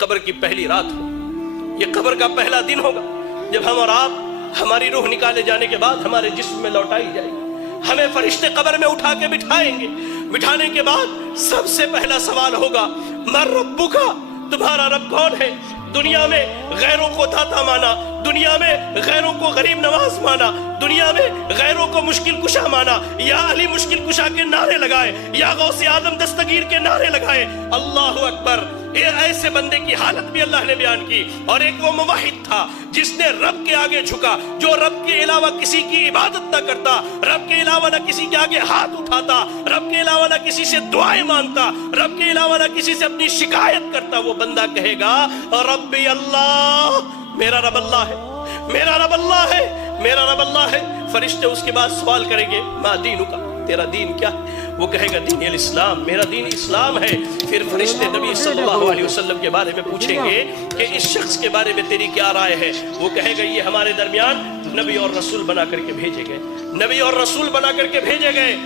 قبر کی پہلی رات ہو، یہ قبر کا پہلا دن ہوگا جب ہم اور آپ ہماری روح نکالے جانے کے بعد ہمارے جسم میں لوٹائی جائے گی۔ ہمیں فرشتے قبر میں اٹھا کے بٹھائیں گے۔ بٹھانے کے بعد سب سے پہلا سوال ہوگا من ربک، تمہارا رب کون ہے؟ دنیا میں غیروں کو داتا مانا، دنیا میں غیروں کو غریب نواز مانا، دنیا میں غیروں کو مشکل کشا مانا، یا علی مشکل کشا کے نعرے لگائے، یا غوث اعظم دستگیر کے نعرے لگائے۔ اللہ اکبر! ایسے بندے کی حالت بھی اللہ نے بیان کی۔ اور ایک وہ موحد تھا جس نے رب کے آگے جھکا، جو رب کے علاوہ کسی کی عبادت نہ کرتا، رب کے علاوہ نہ کسی کے آگے ہاتھ اٹھاتا، رب کے علاوہ نہ کسی سے دعائیں مانگتا، رب کے علاوہ نہ کسی سے اپنی شکایت کرتا۔ وہ بندہ کہے گا ربی اللہ، میرا رب اللہ ہے، میرا رب اللہ ہے، میرا رب اللہ ہے۔ فرشتے اس کے بعد سوال کریں گے ما دینک، تیرا دین کیا ہے؟ وہ کہے گا دین الاسلام، میرا دین اسلام ہے۔ پھر فرشتے نبی صلی اللہ علیہ وسلم کے بارے میں پوچھیں گے کہ اس شخص کے بارے میں تیری کیا رائے ہے؟ وہ کہے گا یہ ہمارے درمیان نبی اور رسول بنا کر کے بھیجے گئے، نبی اور رسول بنا کر کے بھیجے گئے۔